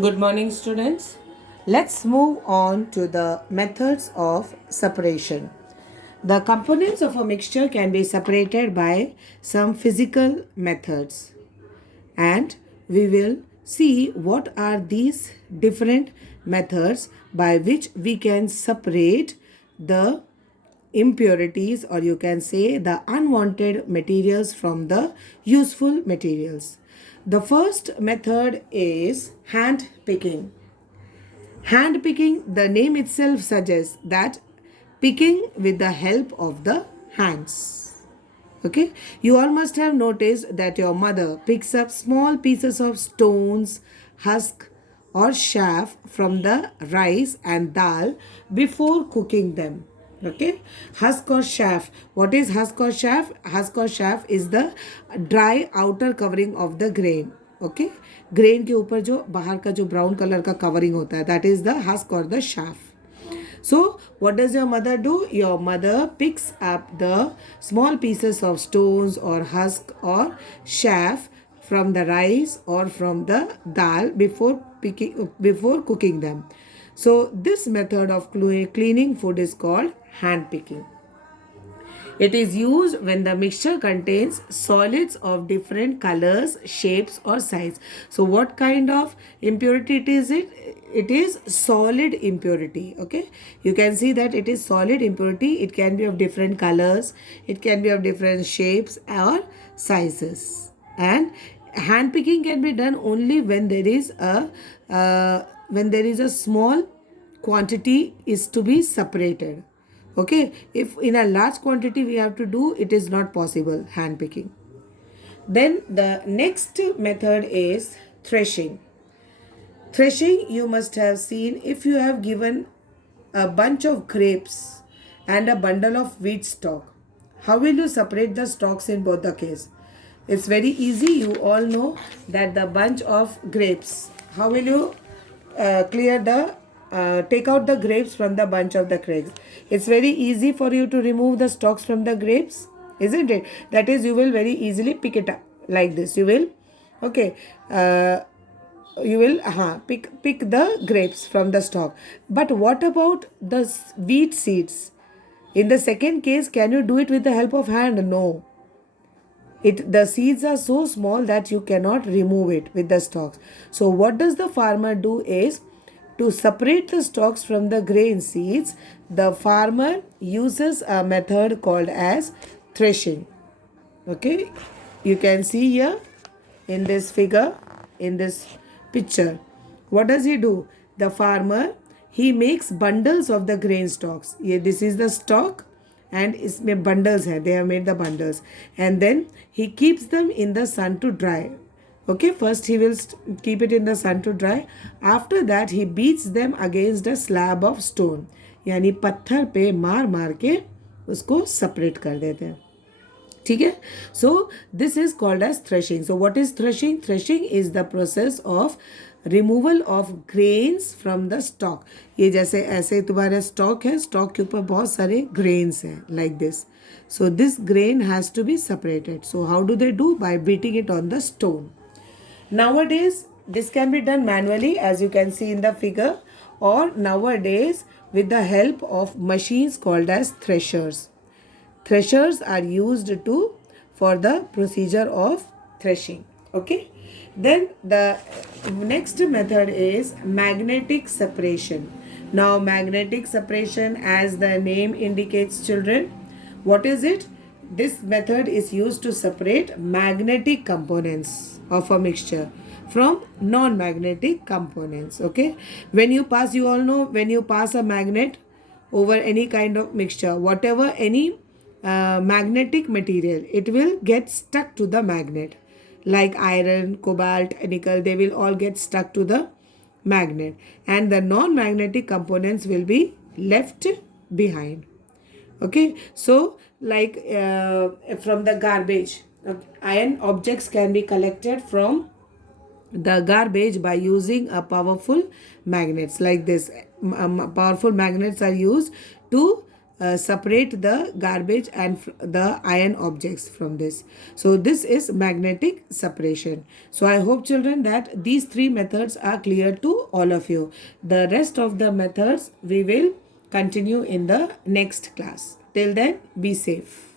Good morning, students. Let's move on to the methods of separation. The components of a mixture can be separated by some physical methods, and we will see what are these different methods by which we can separate the impurities, or you can say the unwanted materials, from the useful materials. The first method is hand picking. Hand picking, the name itself suggests that picking with the help of the hands. Okay, you all must have noticed that your mother picks up small pieces of stones, husk, or chaff from the rice and dal before cooking them. Okay, husk or chaff. What is husk or chaff? Husk or chaff is the dry outer covering of the grain. Okay, grain के ऊपर जो बाहर का जो brown color का covering होता है, that is the husk or the chaff. So, what does your mother do? Your mother picks up the small pieces of stones or husk or chaff from the rice or from the dal before cooking them. So, this method of cleaning food is called hand picking. It is used when the mixture contains solids of different colors, shapes or size. So what kind of impurity it is? It is solid impurity. Okay, you can see that it is solid impurity. It can be of different colors, it can be of different shapes or sizes. And hand picking can be done only when there is a small quantity is to be separated. Okay, if in a large quantity we have to do, it is not possible hand picking. Then the next method is threshing. Threshing, you must have seen, if you have given a bunch of grapes and a bundle of wheat stalk, how will you separate the stalks in both the case? It's very easy. You all know that the bunch of grapes, how will you take out the grapes from the bunch of the grapes? It's very easy for you to remove the stalks from the grapes, isn't it? That is, you will very easily pick it up like this. You will, okay, you will pick the grapes from the stalk. But what about the wheat seeds? In the second case, can you do it with the help of hand? No. The seeds are so small that you cannot remove it with the stalks. So what does the farmer do is, to separate the stalks from the grain seeds, the farmer uses a method called as threshing. Okay, you can see here in this figure, in this picture, what does he do? The farmer, he makes bundles of the grain stalks. This is the stalk and इसमें bundles हैं, they have made the bundles, and then he keeps them in the sun to dry. Okay, first he will keep it in the sun to dry. After that he beats them against a slab of stone, यानी पत्थर पे मार मार के उसको separate कर देते हैं. ठीक है, so this is called as threshing. So what is threshing? Threshing is the process of removal of grains from the stalk. ये जैसे ऐसे तुम्हारा stalk है, stalk के ऊपर बहुत सारे grains हैं like this. So this grain has to be separated. So how do they do? By beating it on the stone. Nowadays this can be done manually, as you can see in the figure, or nowadays with the help of machines called as threshers. Threshers are used for the procedure of threshing. Okay, then the next method is magnetic separation. Now magnetic separation, as the name indicates, children, what is it? This method is used to separate magnetic components of a mixture from non-magnetic components. Okay, when you pass, you all know, when you pass a magnet over any kind of mixture, whatever any magnetic material, it will get stuck to the magnet, like iron, cobalt, nickel, they will all get stuck to the magnet, and the non-magnetic components will be left behind. Okay, so like from the garbage, iron objects can be collected from the garbage by using a powerful magnets like this. Powerful magnets are used to separate the garbage and the iron objects from this. So this is magnetic separation. So I hope children that these three methods are clear to all of you. The rest of the methods we will continue in the next class. Till then, be safe.